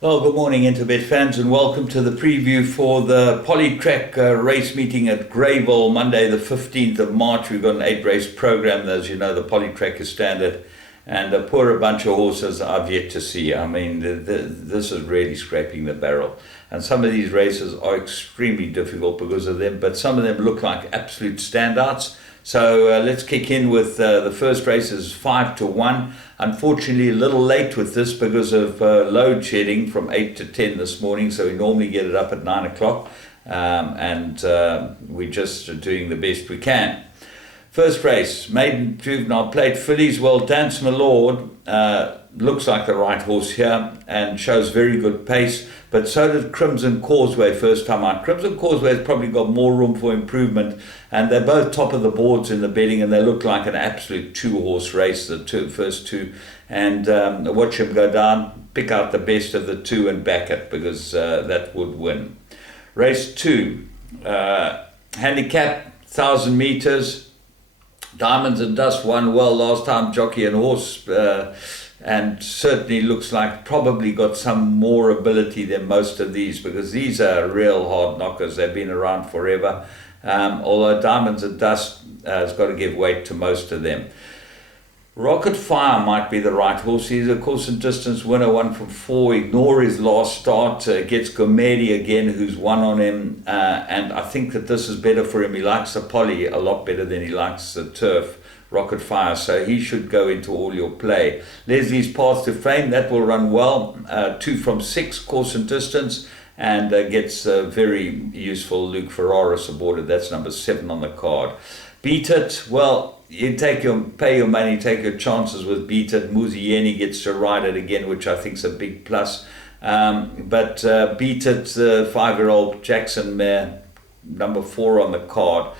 Well, good morning, Interbet fans, and welcome to the preview for the Polytrack race meeting at Greyville, Monday, the 15th of March. We've got an 8-race program. As you know, the Polytrack is standard, and a poorer bunch of horses I've yet to see. I mean, this is really scraping the barrel. And some of these races are extremely difficult because of them, but some of them look like absolute standouts. So let's kick in with the first race is 5 to 1. Unfortunately, a little late with this because of load shedding from 8 to 10 this morning. So we normally get it up at 9 o'clock, and we're just doing the best we can. First race, maiden juvenile plate fillies. Well, Dance My Lord looks like the right horse here and shows very good pace, but so did Crimson Causeway first time out. Crimson Causeway has probably got more room for improvement, and they're both top of the boards in the betting, and they look like an absolute two-horse race, the first two. And watch him go down, pick out the best of the two and back it, because that would win. Race 2, handicap, 1,000 meters. Diamonds and Dust won well last time, jockey and horse, and certainly looks like probably got some more ability than most of these, because these are real hard knockers. They've been around forever, although Diamonds and Dust has got to give weight to most of them. Rocket Fire might be the right horse. He's a course and distance winner, 1 from 4. Ignore his last start. Gets Gomedi again, who's won on him. And I think that this is better for him. He likes the poly a lot better than he likes the turf, Rocket Fire. So he should go into all your play. Leslie's Path to Fame, that will run well. 2 from 6, course and distance. And gets very useful Luke Ferraris aboard it. That's number 7 on the card. Beat It, well, you pay your money, take your chances with Beat It. Muzieni gets to ride it again, which I think is a big plus. But Beat It, the 5-year-old Jackson mare, number 4 on the card.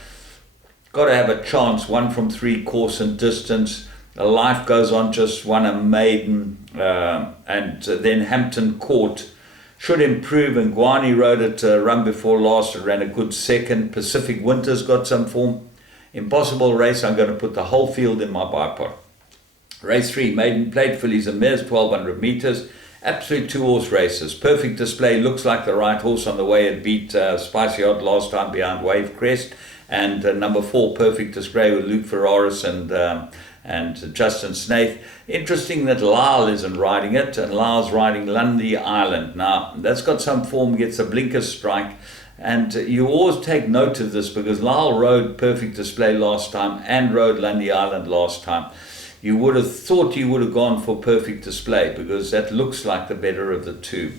Got to have a chance, 1 from 3, course and distance. Life Goes On just won a maiden, and then Hampton Court should improve, and Guani rode it run before last and ran a good second. Pacific Winter's got some form. Impossible Race, I'm going to put the whole field in my bipod. Race 3, maiden plate fillies and mares, 1,200 meters. Absolute two-horse races. Perfect Display looks like the right horse on the way. It beat Spicy Hot last time behind Wave Crest. And number 4, Perfect Display with Luke Ferraris and Justin Snaith. Interesting that Lyle isn't riding it, and Lyle's riding Lundy Island. Now, that's got some form, gets a blinker strike. And you always take note of this, because Lyle rode Perfect Display last time and rode Lundy Island last time. You would have thought he would have gone for Perfect Display, because that looks like the better of the two.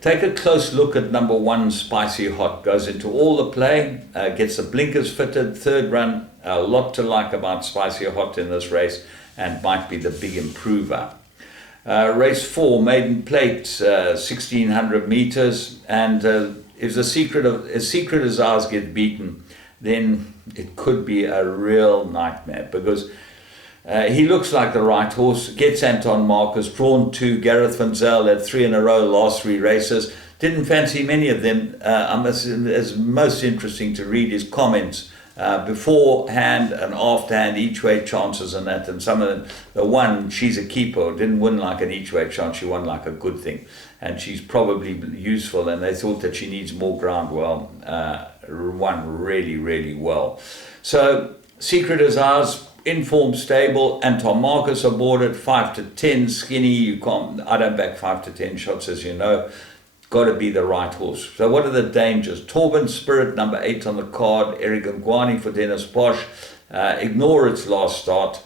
Take a close look at number 1, Spicy Hot. Goes into all the play, gets the blinkers fitted, third run. A lot to like about Spicy Hot in this race, and might be the big improver. Race 4, maiden plate, 1,600 meters, and if the secret as ours gets beaten, then it could be a real nightmare, because he looks like the right horse. Gets Anton Marcus, drawn 2. Gareth Van Zyl had 3 in a row, last 3 races. Didn't fancy many of them. It's most interesting to read his comments beforehand and afterhand, each way chances and that. And some of them, the one, She's a Keeper, didn't win like an each way chance, she won like a good thing. And she's probably useful, and they thought that she needs more ground. Well, won really, really well. So, Secret as Ours, informed stable, Anton Marcus aboard it, 5 to 10, skinny. I don't back 5 to 10 shots, as you know. Got to be the right horse. So what are the dangers? Torben Spirit, number 8 on the card. Eric Guani for Dennis Bosch. Ignore its last start.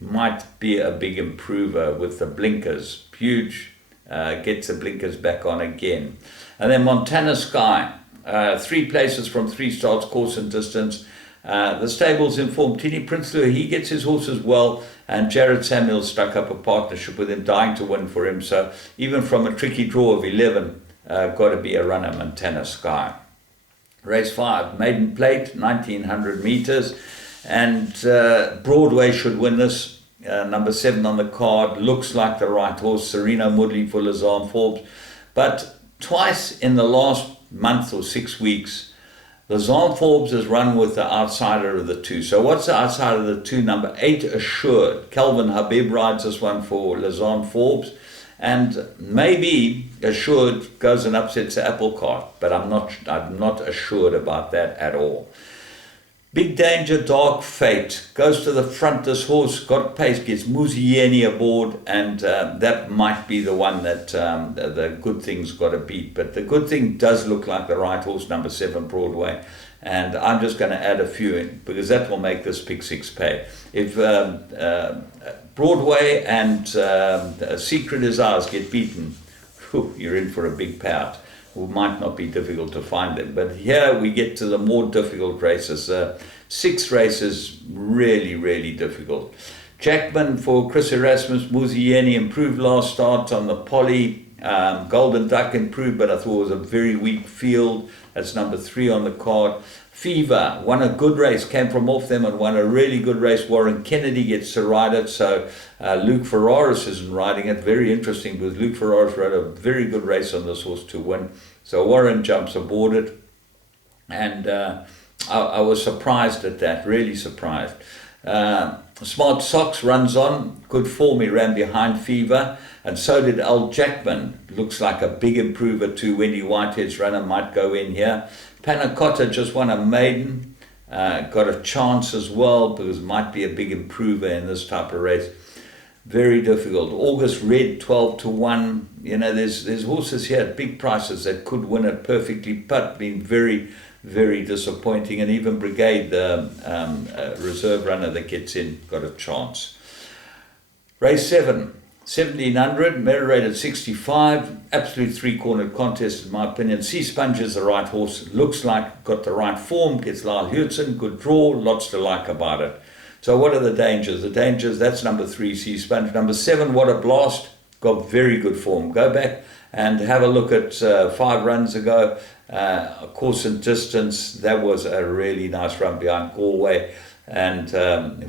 Might be a big improver with the blinkers. Huge. Gets the blinkers back on again. And then Montana Sky. 3 places from 3 starts, course and distance. The stable's informed. Tini Prinsloo, he gets his horses well, and Jared Samuels struck up a partnership with him, dying to win for him. So even from a tricky draw of 11, got to be a runner, Montana Sky. Race 5, maiden plate, 1,900 meters, and Broadway should win this. Number 7 on the card, looks like the right horse, Serena Moodley for Lazarne Forbes. But twice in the last month or 6 weeks, Lazarne Forbes has run with the outsider of the two. So what's the outsider of the two? Number 8, Assured. Calvin Habib rides this one for Lazarne Forbes. And maybe Assured goes and upsets the apple cart, but I'm not assured about that at all. Big Danger, Dark Fate, goes to the front. This horse got pace, gets Muzieni aboard, and that might be the one that the Good Thing's got to beat. But the Good Thing does look like the right horse, number 7, Broadway. And I'm just going to add a few in, because that will make this pick 6 pay. If Broadway and Secret is Ours get beaten, whew, you're in for a big payout. It might not be difficult to find them. But here we get to the more difficult races. 6 races, really, really difficult. Jackman for Chris Erasmus, Muzieni improved last start on the Poly. Golden Duck improved, but I thought it was a very weak field. That's number 3 on the card. Fever won a good race, came from off them and won a really good race. Warren Kennedy gets to ride it, so Luke Ferraris isn't riding it. Very interesting, because Luke Ferraris rode a very good race on this horse to win. So Warren jumps aboard it, and I was surprised at that, really surprised. Smart Socks runs on, good form, he ran behind Fever, and so did Al Jackman. Looks like a big improver too. Wendy Whitehead's runner might go in here. Panacotta just won a maiden, got a chance as well, because it might be a big improver in this type of race. Very difficult. August Red, 12-1. You know, there's horses here at big prices that could win it perfectly, but been very, very disappointing. And even Brigade, the reserve runner that gets in, got a chance. Race 7. 1700, merit rated 65, absolute 3-cornered contest in my opinion. Sea Sponge is the right horse, looks like got the right form, gets Lyle Hewitson, good draw, lots to like about it. So what are the dangers? The dangers, that's number 3, Sea Sponge. Number 7, What a Blast, got very good form. Go back and have a look at 5 runs ago, Course and Distance, that was a really nice run behind Galway. And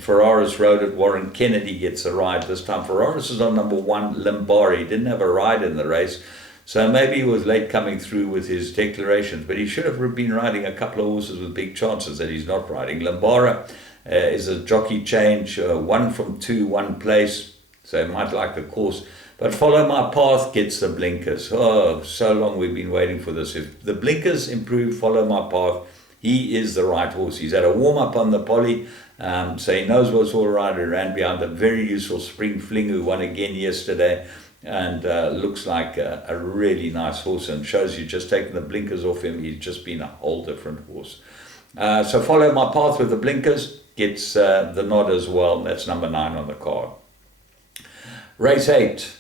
Ferraris rode it. Warren Kennedy gets a ride this time. Ferraris is on number 1, Limbari. He didn't have a ride in the race, so maybe he was late coming through with his declarations, but he should have been riding a couple of horses with big chances that he's not riding. Limbara is a jockey change, 1 from 2, 1 place, so he might like the course. But Follow My Path gets the blinkers. Oh, so long we've been waiting for this. If the blinkers improve, Follow My Path, he is the right horse. He's had a warm-up on the Poly, so he knows what's all right. He ran behind a very useful Spring Fling, who won again yesterday, and looks like a really nice horse, and shows you just taking the blinkers off him, he's just been a whole different horse. So Follow My Path with the blinkers gets the nod as well. That's number 9 on the card. Race 8.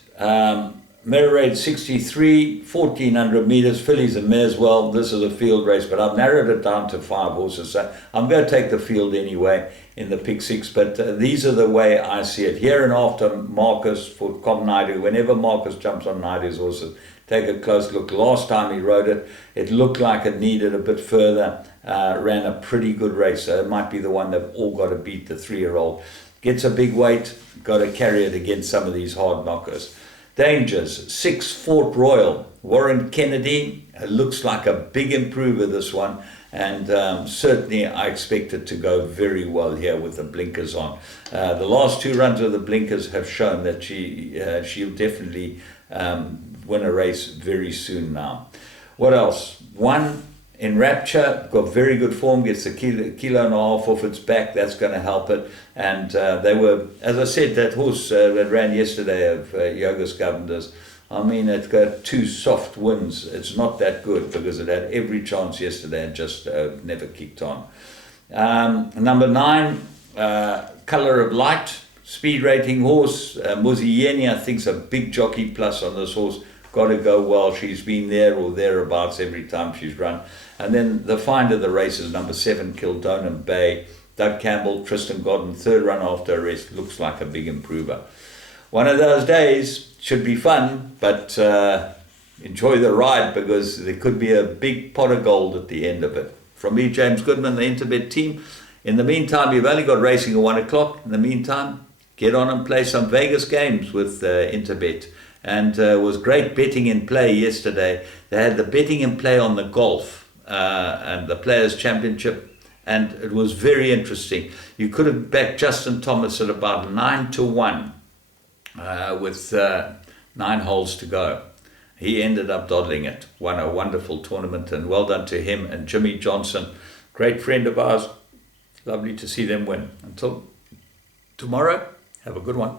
Merit rated 63, 1400 meters, fillies and mares. Well, this is a field race, but I've narrowed it down to 5 horses, so I'm going to take the field anyway in the pick 6, but these are the way I see it. Here and after Marcus for Com Naidu, whenever Marcus jumps on Naidu's horses, take a close look. Last time he rode it, it looked like it needed a bit further, ran a pretty good race, so it might be the one they've all got to beat, the 3-year-old. Gets a big weight, got to carry it against some of these hard knockers. Dangers, 6, Fort Royal. Warren Kennedy looks like a big improver, this one, and certainly I expect it to go very well here with the blinkers on. The last 2 runs of the blinkers have shown that she'll definitely win a race very soon now. What else? 1, Enrapture, got very good form, gets a kilo and a half off its back, that's going to help it. And they were, as I said, that horse that ran yesterday of Yogas Governor's, I mean, it got 2 soft wins. It's not that good, because it had every chance yesterday and just never kicked on. Number 9, Color of Light, speed rating horse. Muzieni, I think, is a big jockey plus on this horse. Got to go well. She's been there or thereabouts every time she's run. And then the find of the race is number 7, Kildonham Bay. Doug Campbell, Tristan Godden, 3rd run after a rest, looks like a big improver. One of those days, should be fun, but enjoy the ride, because there could be a big pot of gold at the end of it. From me, James Goodman, the Interbet team. In the meantime, you've only got racing at 1 o'clock. In the meantime, get on and play some Vegas games with Interbet. And it was great betting in play yesterday. They had the betting in play on the golf and the Players' Championship, and it was very interesting. You could have backed Justin Thomas at about 9-1 with 9 holes to go. He ended up dodling it, won a wonderful tournament, and well done to him and Jimmy Johnson, great friend of ours. Lovely to see them win. Until tomorrow, have a good one.